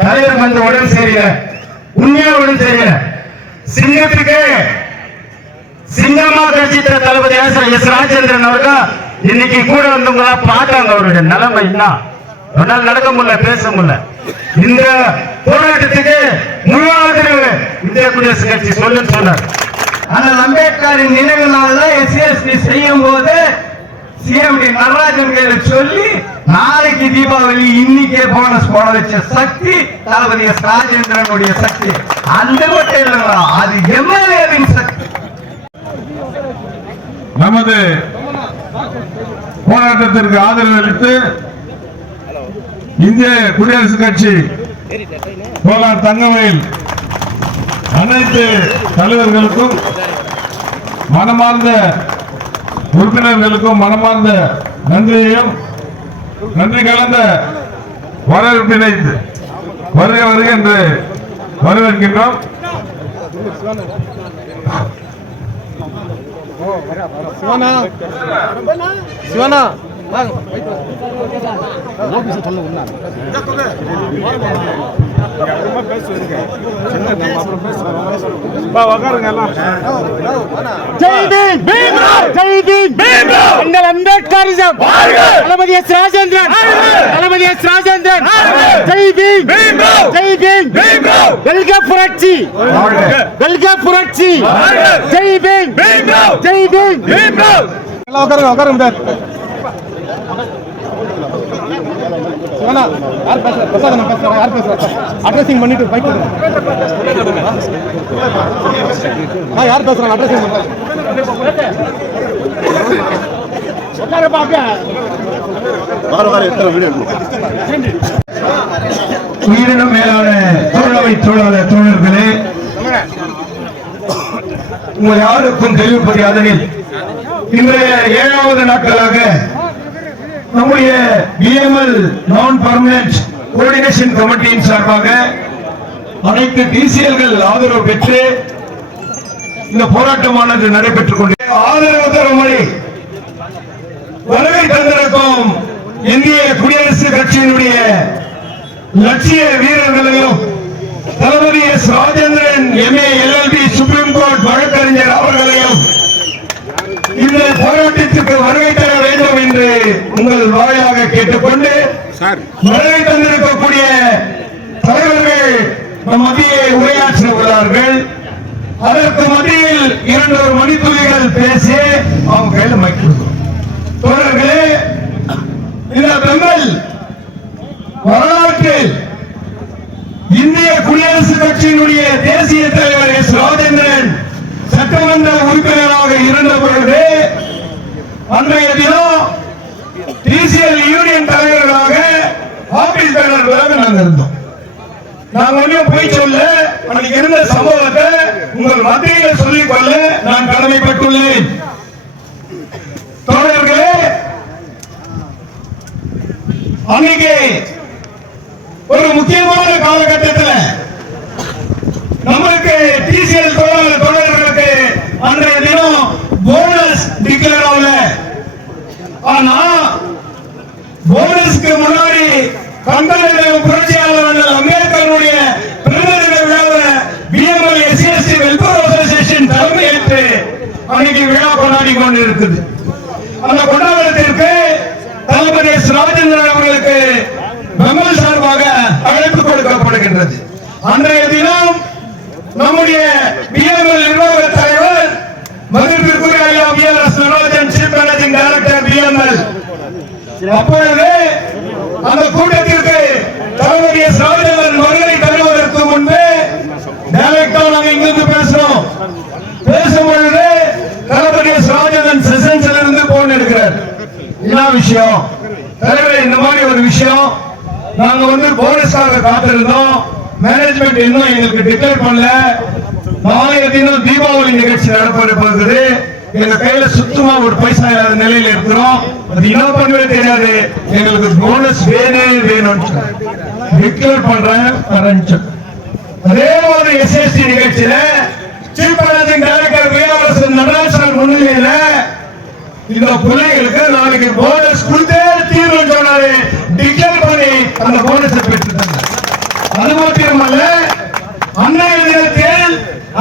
தலைவர் வந்து உடம்பு சரியில்லை, உண்மையா உடம்பு சரியில்லை. சிங்கத்துக்கு சிங்கமா கட்சித்த தளபதி எஸ் ராஜேந்திரன் அவர்கள் இன்னைக்கு கூட வந்தவங்க பார்த்தாங்க அவருடைய நிலைமை என்ன. அவனால் நடக்க முடியல, பேச முடியல. இந்த போராட்டத்துக்கு முழு ஆதரவு இந்திய குடியரசுக் கட்சி சொல்லுன்னு சொன்னார். ஆனால் அம்பேத்கரின் நினைவு நாள்ல எஸ்சிஎஸ்டி செய்யும் போது சிஎம்டி நடராஜன் சொல்லி நாளைக்கு தீபாவளி இன்னைக்கே போனஸ் போட வச்ச சக்தி தளபதி எஸ் ராஜேந்திரனுடைய சக்தி. அந்த மட்டும் இல்லைங்களா, அது எம்எல்ஏவின் சக்தி. நமது போராட்டத்திற்கு ஆதரவு அளித்து இந்திய குடியரசுக் கட்சி கோலார் தங்கமயில் அனைத்து தலைவர்களுக்கும் மனமார்ந்த உறுப்பினர்களுக்கும் மனமார்ந்த நன்றியையும் நன்றி கலந்த வரவேற்பினை வருக வருக என்று வரவேற்கின்றோம். சிவனா அம்பேத்கரிசம் தளபதி எஸ் ராஜேந்திரன், தளபதி எஸ் ராஜேந்திரன், ஜெய் பீம், ஜெய் பீம், வெல்க புரட்சி, வெல்க புரட்சி, ஜெய் பீம், ஜெய் பீம். உட்காருங்க உட்காருங்க. அட்ரஸிங் பண்ணிட்டு பைக் யார் பேசுறாங்க? அட்ரஸிங் உயிரினும் மேலான தோழமை தோழர் தோழர்களே, உங்கள் யாருக்கும் தெளிவுபடி அதனில் இன்றைய 7வது நாட்களாக நம்முடைய பிஎம்எல் நான் பர்மனன்ட் கோஆர்டினேஷன் கமிட்டியின் சார்பாக அனைத்து டிசிஎல்கள் ஆதரவு பெற்று இந்த போராட்டமானது நடைபெற்றுக் கொண்டு ஆதரவு தரும்படி வருகை தந்திருக்கும் இந்திய குடியரசுக் கட்சியினுடைய லட்சிய வீரர்களையும் தளபதி S Rajendran MA LLB supreme court வழக்கறிஞர் அவர்களையும் இந்த போராட்டத்திற்கு வருகை தர வேண்டும் என்று உங்கள் வாயிலாக கேட்டுக்கொண்டு வருகை தந்திருக்கக்கூடிய தலைவர்கள் நம் மத்தியே உரையாற்ற உள்ளார்கள். அதற்கு மத்தியில் 2 மணித்துளிகள் பேசி அவங்க கையில் மைக்கு தோழர்களே, இந்த பெண்கள் வரலாற்றில் இந்திய குடியரசுக் கட்சியினுடைய தேசிய தலைவர் எஸ் ராஜேந்திரன் சட்டமன்ற உறுப்பினராக இருந்த பொழுது அன்றைய தினம் டிசிஎல் யூனியன் தலைவர்களாக ஆபீஸ் பேனர்களாக நாங்கள் இருந்தோம். நாங்கள் ஒன்றும் போய் சொல்ல, அன்னைக்கு இருந்த சம்பவத்தை உங்கள் மத்தியில் சொல்லிக் கொள்ள நான் கடமைப்பட்டுள்ளேன். தோழர்களே, அன்னைக்கு ஒரு முக்கியமான காலகட்டத்தில் நம்மளுக்கு டிசிஎல் தோழர்களுக்கு அன்றைய தினம் போனஸ் டிக்ளேர் ஆகல. ஆனா போனஸ்க்கு முன்னாடி புரட்சியாளர் அம்பேத்கருடைய பிறந்த விழாவில் பிஎம்எல் எஸ்சிஎஸ்டி வெல்ஃபேர் அசோசியேஷன் தலைமையேற்று அன்னைக்கு விழா கொண்டாடி கொண்டு இருக்குது. அந்த கொண்டாட்டத்திற்கு தளபதி எஸ் ராஜேந்திரன் அவர்களுக்கு பெம்எல் சார்பாக அழைப்பு கொடுக்கப்படுகின்றது. அன்றைய தினம் நம்முடைய பிஎம்எல் நிர்வாக தலைவர் மதிப்பிற்குரிய ஐயா BLS Natarajan, chief managing director PML, அப்பொழுது அந்த கூட்டத்திற்கு தளபதி எஸ் ராஜேந்திரன் வருகை தருவதற்கு முன்பு டைரக்டா நாங்க இங்கிருந்து பேசுறோம். பேசும்பொழுது தளபதி எஸ் ராஜேந்திரன் செஷன்ஸ்ல இருந்து போன் எடுக்கிறார். என்ன விஷயம் தலைவரே? இந்த மாதிரி ஒரு விஷயம், நாங்க போனஸ்காக காத்திருந்தோம், மேனேஜ்மெண்ட் இன்னும் எங்களுக்கு டிக்ளேர் பண்ணல. நாளைய தினம் தீபாவளி நிகழ்ச்சி நடப்பது, எங்க கையில சுத்தமா ஒரு பைசா இல்லாத நிலையில இருக்கிறோம். அது என்ன பண்ணவே தெரியாது. எங்களுக்கு போனஸ் வேணும் டிக்ளேர் பண்றேன். அதே மாதிரி எஸ்எஸ்டி நிகழ்ச்சியில chief managing director BLS Natarajan முன்னிலையில இந்த பிள்ளைகளுக்கு நாளைக்கு போனஸ் கொடுத்தே தீர்வு சொன்னாரு. டிக்ளேர் பண்ணி அந்த போனஸ் பெற்றுட்டாங்க. அது மாத்திரமல்ல, அன்றைய தினத்தில்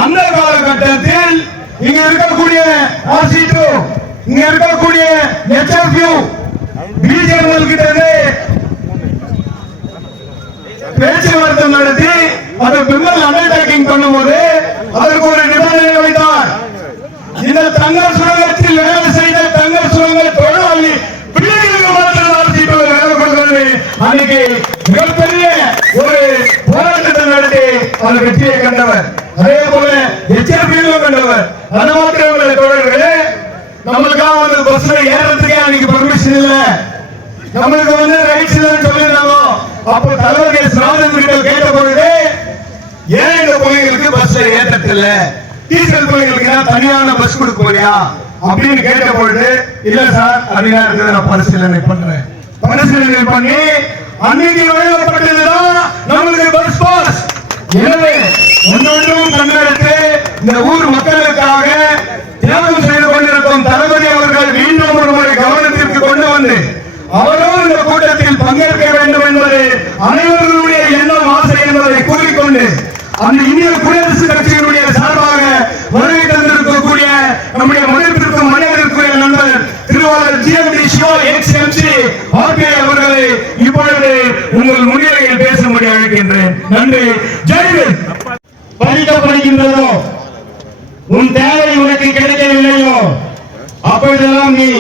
அந்த காலகட்டத்தில் இங்க இருக்கக்கூடிய RC2, இங்க இருக்கக்கூடிய HFU பிஜேபி கிட்ட பேச்சுவார்த்தை நடத்தி அதை பின்னல் அண்டர்டேக்கிங் பண்ணும்போது அதற்கு ஒரு நிபந்தனை வைத்தார். இந்த தங்கர் சுரங்கத்தில் வேலை செய்த தங்கர் சுரங்க தொழிலாளி பிள்ளைகளுக்கு மாத்திரம் RC2 வேலை கொடுக்கிறது. அன்னைக்கு மிகப்பெரிய ஒரு போராட்டத்தை நடத்தி அந்த வெற்றியை கண்டவர். அதே போல HFU கண்டவர். அது மாத்திரம் தோழர்களே, நம்மளுக்காக வந்து பஸ்ல ஏறதுக்கே அன்னைக்கு பர்மிஷன் இல்ல, நம்மளுக்கு வந்து ரைட்ஸ் இல்லைன்னு சொல்லியிருந்தாங்க. அப்போ தலைவர் ராஜேந்திர கேட்ட பொழுது ஏன் இந்த பிள்ளைங்களுக்கு பஸ்ல ஏற்றத்தில்ல, டீச்சர் பிள்ளைங்களுக்கு தனியான பஸ் கொடுக்க போறியா அப்படின்னு கேட்ட பொழுது, இல்ல சார் அப்படின்னா நான் பரிசீலனை பண்றேன். பரிசீலனை பண்ணி அன்னைக்கு வழங்கப்பட்டதுதான் நம்மளுக்கு பஸ் பாஸ். எனவே ஒன்னொன்றும் கண்டெடுத்து இந்த ஊர் மக்களுக்காக தியாகம் செய்து கொண்டிருக்கும் தளபதி அவர்கள் மீண்டும் ஒரு முறை கவனத்திற்கு கொண்டு வந்து அவரும் இந்த கூட்டத்தில் பங்கேற்க வேண்டும் என்பது அனைவருடைய எண்ணம், ஆசை என்பதை கூறிக்கொண்டு அந்த இந்திய குடியரசு கட்சியினுடைய சார்பாக வருகை தந்திருக்கக்கூடிய நம்முடைய மதிப்பிற்கும் மனிதர்களுக்குரிய நண்பர் திருவாளர் GMD சிவா XMC RPI அவர்களை இப்பொழுது உங்கள் முன்னிலையில் பேசும்படி அழைக்கின்றேன். நன்றி. ஜெய்ஹிந்த். படிக்கப்படுகின்றதோ, உன் தேவை உனக்கு கிடைக்கவில்லையோ, அப்பொழுதெல்லாம் நீ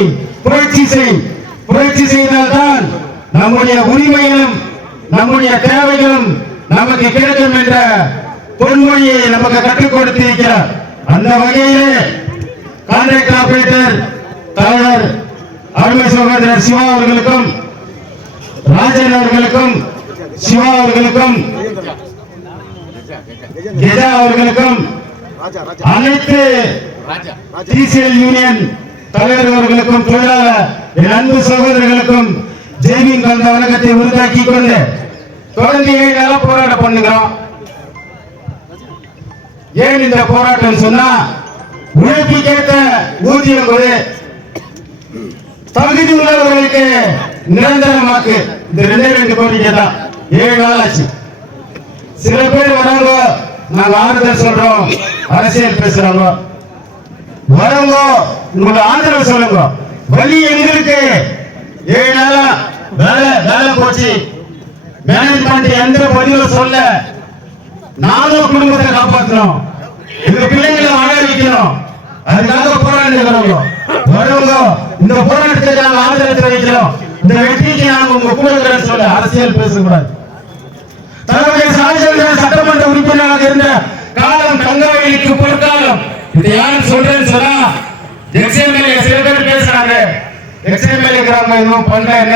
புரட்சி செய். புரட்சி செய்தால்தான் நம்முடைய உரிமைகளும் நம்முடைய தேவைகளும் நமக்கு கிடைக்கும் என்ற பொன்மொழியை நமக்கு கற்றுக் கொடுத்திருக்கிறார். அந்த வகையிலே கான்ட்ராக்ட் ஆபரேட்டர் தலைவர் அருமை சகோதரர் சிவா அவர்களுக்கும், ராஜன் அவர்களுக்கும், சிவா அவர்களுக்கும், கெஜா அவர்களுக்கும், அனைத்து TCL யூனியன் தலைவர் அவர்களுக்கும், தொழிலாளர் என் அன்பு சகோதரர்களுக்கும் ஜெய்பீம் கலந்த வணக்கத்தை உருவாக்கி கொண்டு தொடர்ந்து 7 நாளா போராட்டம் பண்ணுகிறோம். ஏன் இந்த போராட்டம் சொன்னா, உழைப்புக்கேற்ற ஊதியம் கொடு, தகுதி உள்ளவர்களுக்கு நிரந்தரமாக்கு. இந்த 2 கோரிக்கை தான். 7 நாள் ஆச்சு. சில பேர் வராங்க, நாங்க ஆறுதல் சொல்றோம், அரசியல் பேசுறாங்க. வரவங்க உங்களோட ஆதரவு சொல்லுங்க. வழி எங்களுக்கு 7 நாளா வேலை போச்சு. மேனேஜ்மெண்ட் எந்த பதிலும் சொல்ல, நானும் குடும்பத்தை காப்பாற்றணும், எங்க பிள்ளைங்களை வாழ வைக்கணும், அதுக்காக போராடுகிறோம். வரவங்க இந்த போராட்டத்தை நாங்கள் ஆதரவு தெரிவிக்கிறோம். இந்த வெற்றிக்கு நாங்கள் உங்க கூட இருக்கிறேன்னு சொல்ல அரசியல் பேசக்கூடாது. தன்னுடைய ராஜேந்திரன் சட்டமன்ற உறுப்பினராக இருந்த காலம் தங்காவளிக்கு பொற்காலம். இதை யாரும் சொல்றேன்னு சொன்னா, எக்ஸ்எம்எல்ஏ சில பேர் பேசுறாங்க, எக்ஸ்எம்எல்ஏ கிராமம் இன்னும் பண்ணல,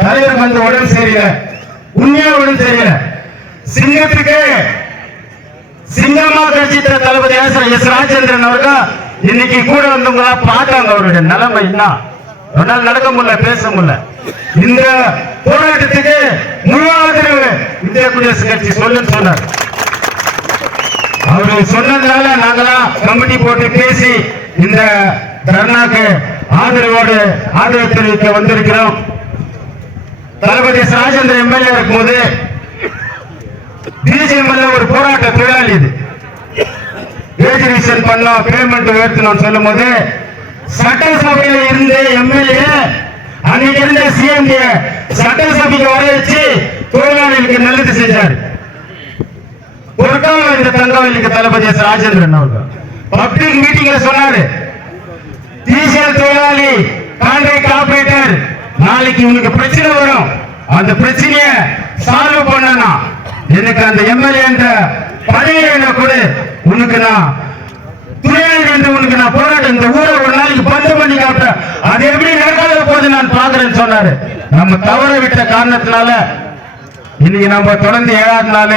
தலைவர் வந்து உடம்பு சரியில்லை, உண்மையா உடம்பு சரியில்லை. சிங்கத்துக்கு சிங்கமா கட்சித்த தளபதி எஸ் ராஜேந்திரன் அவர்கள் இன்னைக்கு கூட வந்தவங்களா பார்த்தாங்க. அவருடைய நிலைமை என்ன, அவனால் நடக்க முடியல, பேச முடியல. இந்த போராட்டத்துக்கு முழு ஆதரவு இந்திய குடியரசு கட்சி சொல்லுன்னு சொன்னார். அவரு சொன்னதுனால நாங்களாம் கமிட்டி போட்டு பேசி இந்த தர்ணாக்கு ஆதரவு தெரிவிக்க வந்திருக்கிறோம். தளபதி ராஜேந்திரன் எம்எல்ஏ இருக்கும்போது பிஜேஎம்எல்ஏ ஒரு போராட்ட தொழிலாளி, இது ஏஜினேஷன் பண்ணோம், பேமெண்ட் உயர்த்தணும் சொல்லும் போது சட்டசபையில இருந்த எம்எல்ஏ அன்னைக்கு இருந்த சிஎம் சட்டசபைக்கு வர வச்சு தொழிலாளிகளுக்கு நல்லது செஞ்சாரு. பொருட்காலம் இந்த தங்கவல்லிக்கு தளபதி ராஜேந்திரன் அவர்கள் பப்ளிக் மீட்டிங்ல சொன்னாரு, டிசிஎல் தொழிலாளி கான்ட்ராக்ட் ஆபரேட்டர் நாளைக்கு உனக்கு பிரச்சனை வரும், அந்த பிரச்சனைய சால்வ் பண்ணனா எனக்கு அந்த எம்எல்ஏ என்ற பதவியை கூட உனக்கு நான் துணையாளி என்று உனக்கு நான் போராட்டம் இந்த ஊரை ஒரு நாளைக்கு பந்து பண்ணி காட்டுறேன், அது எப்படி நடக்காத போது நான் பாக்குறேன்னு சொன்னாரு. நம்ம தவற விட்ட காரணத்தினால இன்னைக்கு நம்ம தொடர்ந்து 7ஆவது நாள்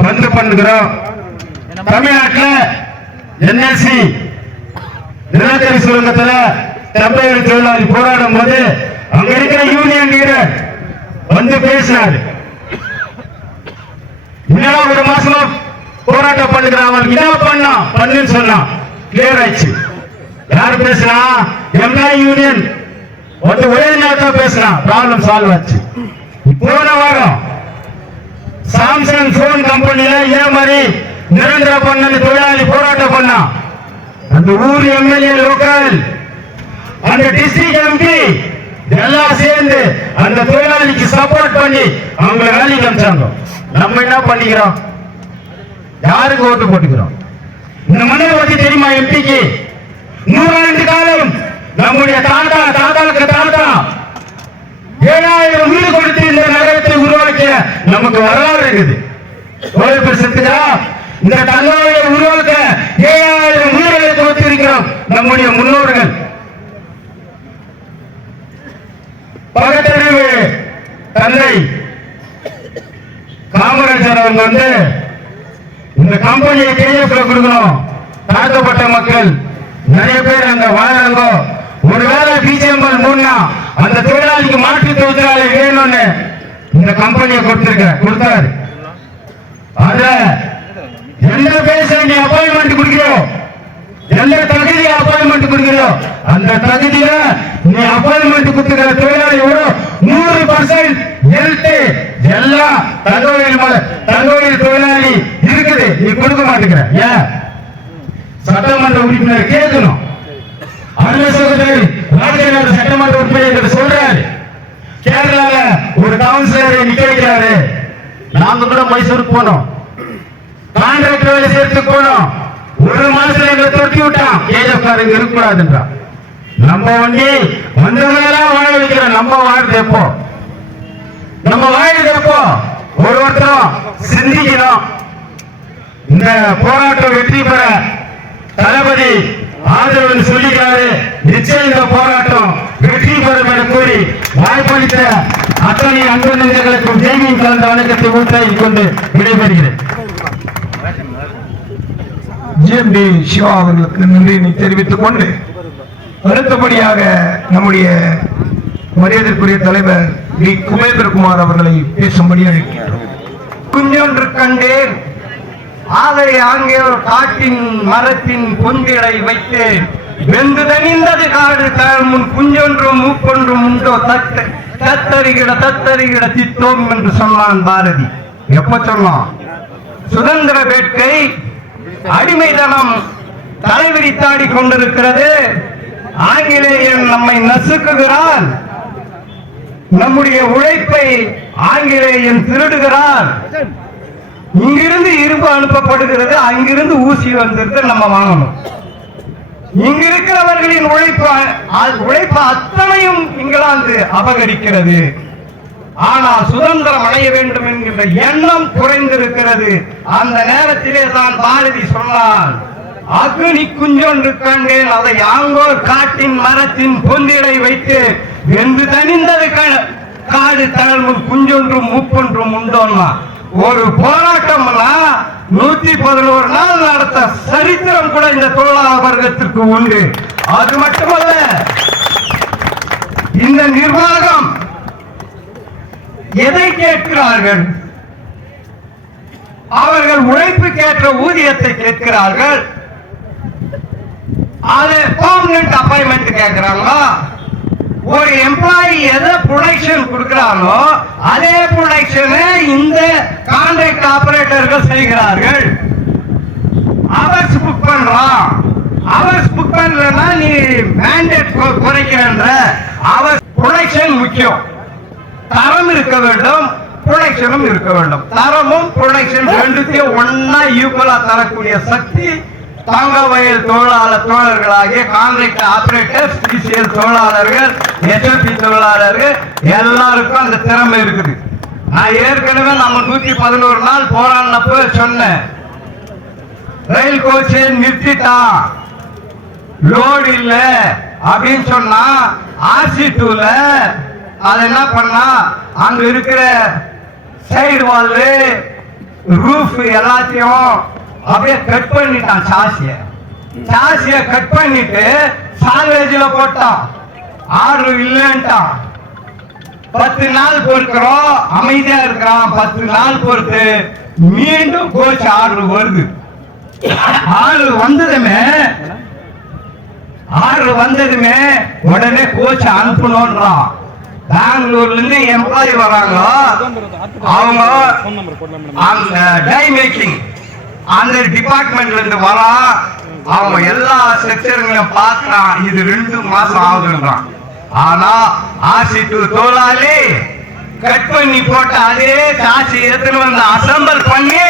பந்து பண்ணுகிறோம். தமிழ்நாட்டில் என்எல்சி நிலக்கரி சுரங்கத்துல தமிழக தொழிலாளி போராடும் போது அங்க இருக்கிற யூனியன் லீடர் வந்து பேசினாரு, இன்னும் 1 மாசமா போராட்டம் பண்ணுகிறாங்க, என்ன பண்ணுன்னு சொன்னா கிளியர் ஆயிடுச்சு. யாரு பேசினா, எம்ப்ளாயி யூனியன் வந்து ஒரே நேரத்தில் பேசினா ப்ராப்ளம் சால்வ் ஆச்சு. போன வாரம் சாம்சங் போன் கம்பெனியில ஏன் மாதிரி நிரந்தர பண்ணு தொழிலாளி போராட்டம் பண்ணா அந்த ஊர் எம்எல்ஏ லோக்கல் அந்த டிஸ்ட்ரிக்ட் எம்பி எல்லாம் சேர்ந்து அந்த தொழிலாளிக்கு சப்போர்ட் பண்ணி அவங்களை வேலைக்கு அனுப்பிச்சாங்க. நம்ம என்ன பண்ணிக்கிறோம்? யாருக்கு ஓட்டு போட்டுக்கிறோம்? இந்த மண்ணை பத்தி தெரியுமா எம்பிக்கு? 100 ஆண்டு காலம் நம்முடைய தாத்தாவுக்கு தாத்தா 7000 வீடு கொடுத்து இந்த நகரத்தை உருவாக்கிய நமக்கு வரலாறு இருக்குது. உழைப்பு செத்துக்கிறா இந்த தங்கோயை உருவாக்க 7000 வீடுகளை கொடுத்திருக்கிறோம் நம்முடைய முன்னோர்கள். பகத்தறிவு தந்தை காமராஜர் அவங்க இந்த கம்பெனியை கேஎஃப்ல கொடுக்கணும். தாழ்த்தப்பட்ட மக்கள் நிறைய பேர் அங்க வாழ்றாங்க. ஒருவேளை பிஜிஎம்எல் மூணா அந்த தொழிலாளிக்கு மாற்று தொழிலாளி வேணும்னு இந்த கம்பெனியை கொடுத்தாரு. அத எந்த பேச நீ அப்பாயின்மெண்ட் கொடுக்கிறோம், எந்த தகுதியை அப்பாயின்மெண்ட் கொடுக்கிறோம், அந்த தகுதியில நீ அப்பாயின்மெண்ட் கொடுத்துக்கிற தொழிலாளியோட 100% ஹெல்த் எல்லா தகவல் தொழிலாளி இருக்குது. நீ கொடுக்க மாட்டேங்கிற. ஏன்? சட்டமன்ற உறுப்பினர் கேட்கணும். ராஜநாத சட்டமன்ற உறுப்பினர் சொல்றாரு, கேரளால ஒரு கவுன்சிலரை நிக்க வைக்கிறாரு. நாங்க கூட மைசூருக்கு போனோம், கான்ட்ராக்டர் வேலை சேர்த்து போனோம். ஒரு மாசத்துல எங்களை தொட்டி விட்டான். கேஜப்காரங்க இருக்கக்கூடாதுன்றான். நம்ம வண்டி வந்தவங்களெல்லாம் வாழ வைக்கிறோம். நம்ம வாழ்றது எப்போ? நம்ம வாழ்றது எப்போ? ஒருத்தரும் சிந்திக்கணும். இந்த போராட்டம் வெற்றி பெற தளபதி ஆதரவு சொல்லிக்கிறாரு. நிச்சயம் இந்த போராட்டம் வெற்றி பெறும் என கூறி வாய்ப்பளித்த அத்தனை அன்பு நெஞ்சங்களுக்கும் ஜெய்மீன் கலந்த வணக்கத்தை ஊற்றி கொண்டு விடைபெறுகிறேன். ஜிஎம்டி சிவா அவர்களுக்கு நன்றியினை தெரிவித்துக் கொண்டு அடுத்தபடியாக நம்முடைய மரியாதைக்குரிய தலைவர் டி குமேந்திரகுமார் அவர்களை பேசும்படி அழைக்கிறோம். குஞ்சொன்று கண்டேன் ஆலை ஆங்கியோர் காட்டின் மரத்தின் பொந்திடை வைத்தேன் வெந்து தனிந்தது காடு முன் குஞ்சொன்றும் மூப்பொன்றும் உண்டோ தத்தறிகிட தித்தோம் என்று சொன்னான் பாரதி. எப்ப சொன்னான்? சுதந்திர வேட்கை அடிமைதனம் தலைவிரித்தாடி கொண்டிருக்கிறது. ஆங்கிலேயன் நம்மை நசுக்குகிறான். நம்முடைய உழைப்பை ஆங்கிலேயன் திருடுகிறான். இங்கிருந்து இரும்பு அனுப்பப்படுகிறது, அங்கிருந்து ஊசி வந்திருக்கு, நம்ம வாங்கணும். இங்க இருக்கிறவர்களின் உழைப்பு அத்தனையும் இங்கிலாந்து அபகரிக்கிறது. ஆனால் சுதந்திரம் அடைய வேண்டும் என்கின்ற எண்ணம் குறைந்திருக்கிறது. அந்த நேரத்திலே தான் பாரதி சொன்னான், அக்னி குஞ்சொன்று கண்டேன் அதை ஆங்கோர் காட்டின் மரத்தின் பொந்திடை வைத்து வென்று தனிந்தது காடு தழல் குஞ்சொன்றும் மூப்பொன்றும் உண்டோன்னா. ஒரு போராட்டம்னா 111 நாள் நடத்த சரித்திரம் கூட இந்த தொழிலாளர் வர்க்கத்திற்கு உண்டு. அது மட்டுமல்ல, இந்த நிர்வாகம் எதை கேட்கிறார்கள்? அவர்கள் உழைப்புக்கேற்ற ஊதியத்தை கேட்கிறார்கள். அது பெர்மனன்ட் அப்பாயின்மெண்ட் கேட்கிறாங்களா? ஒரு எம்ப்ளாயி எதை ப்ரொடக்ஷன் கொடுக்கிறானோ அதே ப்ரொடக்ஷனை இந்த கான்ட்ராக்ட் ஆபரேட்டர்கள் செய்கிறார்கள். அவர்ஸ் புக் பண்றான். அவர்ஸ் புக் பண்ணலன்னா நீ மேண்டேட் குறைக்கிறன்ற. அவர் ப்ரொடக்ஷன் முக்கியம். தரம் இருக்க வேண்டும், ப்ரொடக்ஷனும் இருக்க வேண்டும். தரமும் ப்ரொடக்ஷன் ரெண்டுத்தையும் ஒன்னா ஈக்குவலா தரக்கூடிய சக்தி தங்க வயல் தோழர்களாகிய கான்ட்ராக்ட் ஆபரேட்டர்ஸ், பிசிஎல் தொழிலாளர்கள், எஸ்எல்பி தொழிலாளர்கள் எல்லாருக்கும் அந்த திறமை இருக்குது. நான் ஏற்கனவே நம்ம 111 நாள் போராடினப்ப சொன்னேன், ரயில் கோச்சை நிறுத்திட்டான், லோடு இல்ல அப்படின்னு சொன்னா RC2ல அது என்ன பண்ணா அங்க இருக்கிற சைடு வால் ரூஃப் எல்லாத்தையும் அப்படியே கட் பண்ணிட்டான். சாசிய கட் பண்ணிட்டு சால்வேஜ்ல போட்டான். ஆர்டர் இல்லன்ட்டான். 10 நாள் பொறுக்கிறோம், அமைதியா இருக்கிறான். 10 நாள் பொறுத்து மீண்டும் கோச் ஆர்டர் வருது. ஆர்டர் வந்ததுமே உடனே கோச் அனுப்பணும்ன்றான். பெங்களூர்ல இருந்து எம்ப்ளாயி வராங்க, அவங்க அந்த டை மேக்கிங் அந்த டிபார்ட்மெண்ட்ல இருந்து வரா, அவங்க எல்லா செக்டர்களையும் பார்க்கறான். இது 2 மாசம் ஆகுதுன்றான். ஆனா ஆசிட்டு தொழிலாளி கட் பண்ணி போட்ட அதே காசு எடுத்துன்னு வந்து அசம்பிள் பண்ணி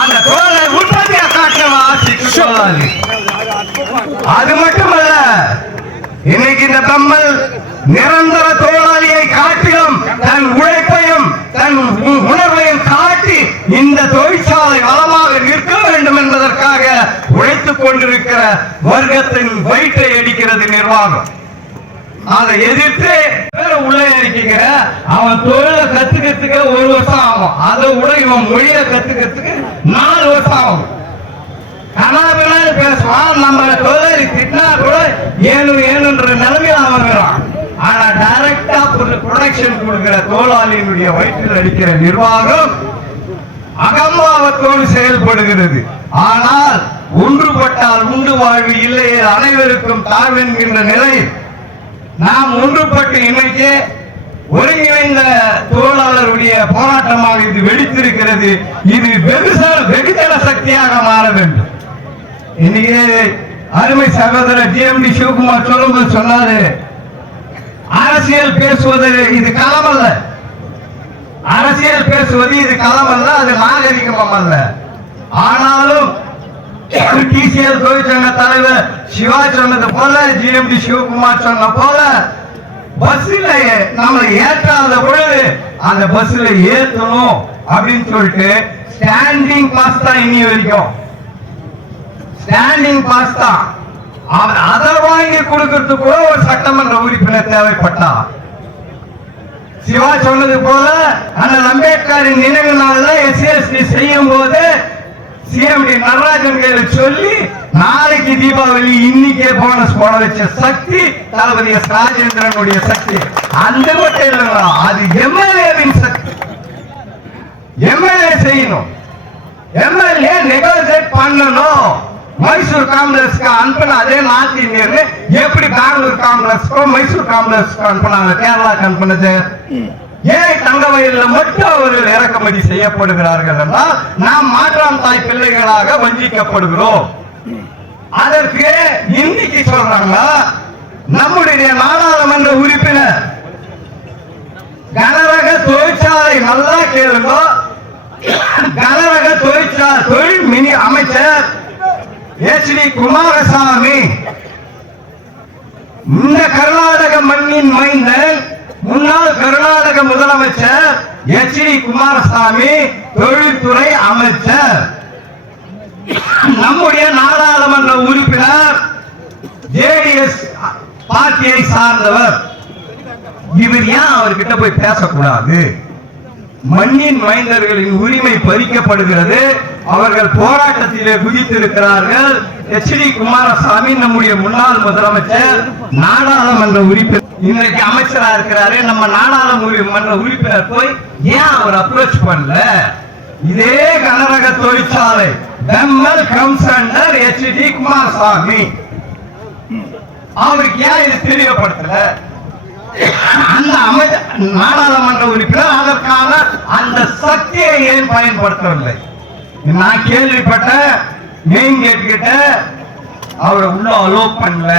அந்த தோலை உற்பத்தியா காட்டுறவன் ஆசிட்டு தொழிலாளி. அது மட்டுமல்ல, இன்னைக்கு இந்த கம்மல் நிரந்தர தொழிலாளியை காட்டிலும் தன் உழைப்பையும் தன் உணர்வையும் காட்டி இந்த தொழிற்சாலை வளமாக நிற்க வேண்டும் என்பதற்காக உழைத்துக் கொண்டிருக்கிற வர்க்கத்தின் வயிற்றை அடிக்கிறது நிர்வாகம். அதை எதிர்த்து உள்ள இருக்கிற அவன் தொழிலை கத்துக்கிறதுக்கு 1 வருஷம் ஆகும். அதை விட இவன் மொழியை கத்துக்கிறதுக்கு 4 வருஷம் ஆகும். கனாபினாலும் பேசுவான், நம்ம தொழிலாளி திட்டினா கூட ஏனுன்ற நிலைமையில் அவன் வரான். ஆனா டைரக்டா ப்ரொடக்ஷன் கொடுக்கிற தொழிலாளியினுடைய வயிற்றில் அடிக்கிற நிர்வாகம் அகம்பாவத்தோடு செயல்படுகிறது. ஆனால் ஒன்றுபட்டால் உண்டு வாழ்வு இல்லையே அனைவருக்கும் தாழ்வென்கின்ற நிலை நாம் ஒன்றுபட்டு இன்னைக்கு ஒருங்கிணைந்த தொழிலாளருடைய போராட்டமாக இது வெடித்திருக்கிறது. இது வெகுஜன சக்தியாக மாற வேண்டும். இன்னைக்கு அருமை சகோதரர் ஜிஎம்டி சிவகுமார் சொல்லும்போது சொன்னாரு, அரசியல் பேசுவது இது களம் அல்ல, அரசியல் பேசுவது இது களம் அல்ல, அது நாகரிகம் அல்ல. ஆனாலும் டிசிஎல் தொழிற்சங்க தலைவர் சிவா சொன்னது போல, ஜிஎம்டி சிவகுமார் சொன்ன போல, பஸ்ல நம்மளை ஏற்றாத பொழுது அந்த பஸ்ல ஏற்றணும் அப்படின்னு சொல்லிட்டு ஸ்டாண்டிங் பாஸ் தான் இன்னி வரைக்கும் ஸ்டாண்டிங் பாஸ் தான். அதை வாங்கி கொடுக்கறதுக்கு கூட ஒரு சட்டமன்ற உறுப்பினர் தேவைப்பட்டா. சிவா சொன்னது போல அண்ணல் அம்பேத்கரின் நினைவு நாள்ல எஸ்சிஎஸ்டி செய்யும் போது சிஎம்டி நடராஜன் சொல்லி நாளைக்கு தீபாவளி இன்னைக்கே போனஸ் போட வச்ச சக்தி தளபதி எஸ் ராஜேந்திரனுடைய சக்தி. அந்த மட்டும் இல்லைங்களா, அது எம்எல்ஏவின் சக்தி. எம்எல்ஏ செய்யணும், எம்எல்ஏ நெகோசியேட் பண்ணணும். மைசூர் காம்ப்ளெக்ஸ்க்கு அனுப்பின அதே நார்த் இந்தியன் எப்படி பெங்களூர் காம்ப்ளெக்ஸ்க்கோ மைசூர் காம்ப்ளெக்ஸ்க்கு அனுப்பினாங்க, கேரளாக்கு அனுப்பினது ஏன் தங்கவயல்ல மட்டும் அவர்கள் இறக்குமதி செய்யப்படுகிறார்கள் என்றால் நாம் மாற்றான் தாய் பிள்ளைகளாக வஞ்சிக்கப்படுகிறோம். அதற்கு இன்னைக்கு சொல்றாங்க நம்முடைய நாடாளுமன்ற உறுப்பினர் கனரக தொழிற்சாலை, நல்லா கேளுங்க, கனரக தொழிற்சாலை தொழில் மினி அமைச்சர் HD குமாரசாமி, இந்த கர்நாடக மண்ணின் மைந்தன் முன்னாள் கர்நாடக முதலமைச்சர் HD குமாரசாமி தொழில்துறை அமைச்சர், நம்முடைய நாடாளுமன்ற உறுப்பினர் JDS பார்ட்டியை சார்ந்தவர். இவர் ஏன் அவர்கிட்ட போய் பேசக்கூடாது? மண்ணின் மைந்தர்களின் உரிமை பறிக்கப்படுகிறது. அவர்கள் போராட்டத்திலே குதித்திருக்கிறார்கள். HD குமாரசாமி நம்முடைய முன்னாள் முதலமைச்சர், நாடாளுமன்ற உறுப்பினர், இன்னைக்கு அமைச்சரா இருக்கிறாரு. நம்ம நாடாளுமன்ற உறுப்பினர் போய் ஏன் அவர் அப்ரோச் பண்ணல? இதே கனரக தொழிற்சாலை பெம்மல் கம்ஸ் அண்டர் HD குமாரசாமி, அவருக்கு ஏன் இது தெரியப்படுத்தல? அந்த நாடாளுமன்ற உறுப்பினர் அதற்கான அந்த சக்தியை ஏன் பயன்படுத்தவில்லை? நான் கேள்விப்பட்ட மெயின் கேட் கிட்ட அவரை உள்ள அலோ பண்ணல.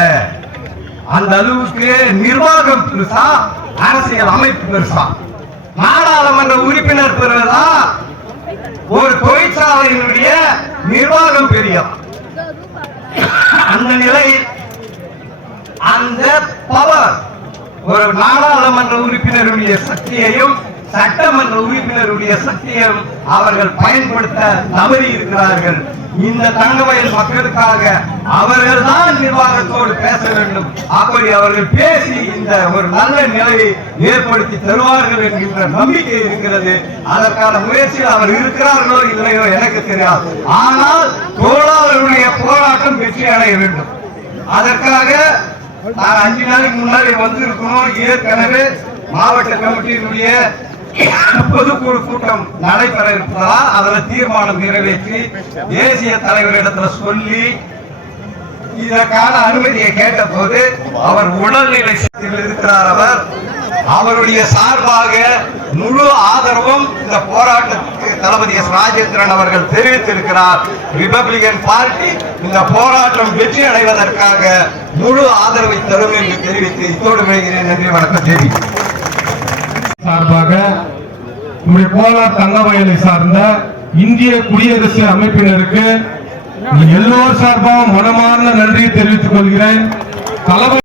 அந்த அளவுக்கு நிர்வாகம் பெருசா, அரசியல் அமைப்பு பெருசா? நாடாளுமன்ற உறுப்பினர் பெறுவதா, ஒரு தொழிற்சாலையினுடைய நிர்வாகம் பெரிய? அந்த நிலையில் அந்த பவர் ஒரு நாடாளுமன்ற உறுப்பினருடைய சக்தியையும் சட்டமன்ற உறுப்பினருடைய சக்தியையும் அவர்கள் பயன்படுத்த தவறி இருக்கிறார்கள். இந்த தங்கவயல் மக்களுக்காக அவர்கள் தான் நிர்வாகத்தோடு பேச வேண்டும். அப்படி அவர்கள் பேசி இந்த ஒரு நல்ல நிலையை ஏற்படுத்தி தருவார்கள் என்கின்ற நம்பிக்கை இருக்கிறது. அதற்கான முயற்சியில் அவர் இருக்கிறார்களோ இல்லையோ எனக்கு தெரியாது. ஆனால் தொழிலாளர்களுடைய போராட்டம் வெற்றி அடைய வேண்டும். அதற்காக நான் 5 நாளைக்கு முன்னாடி வந்திருக்கணும். ஏற்கனவே மாவட்ட கமிட்டியினுடைய பொதுக்குழு கூட்டம் நடைபெற இருப்பதால் அதில் தீர்மானம் நிறைவேற்றி தேசிய தலைவரிடத்துல சொல்லி இதற்கான அனுமதியை கேட்ட போது அவர் உடல்நிலை இருக்கிறார். அவர் அவருடைய சார்பாக முழு ஆதரவும் இந்த போராட்டத்துக்கு தளபதி எஸ் ராஜேந்திரன் அவர்கள் தெரிவித்திருக்கிறார். ரிபப்ளிகன் பார்ட்டி இந்த போராட்டம் வெற்றி அடைவதற்காக முழு ஆதரவை தரும் என்று தெரிவித்து இத்தோடு விளைகிறேன். நன்றி, வணக்கம். தேவி சார்பாக நம்முடைய கோலார் தங்கவயலை சார்ந்த இந்திய குடியரசு அமைப்பினருக்கு எல்லோர் சார்பாக மனமார்ந்த நன்றியை தெரிவித்துக் கொள்கிறேன்.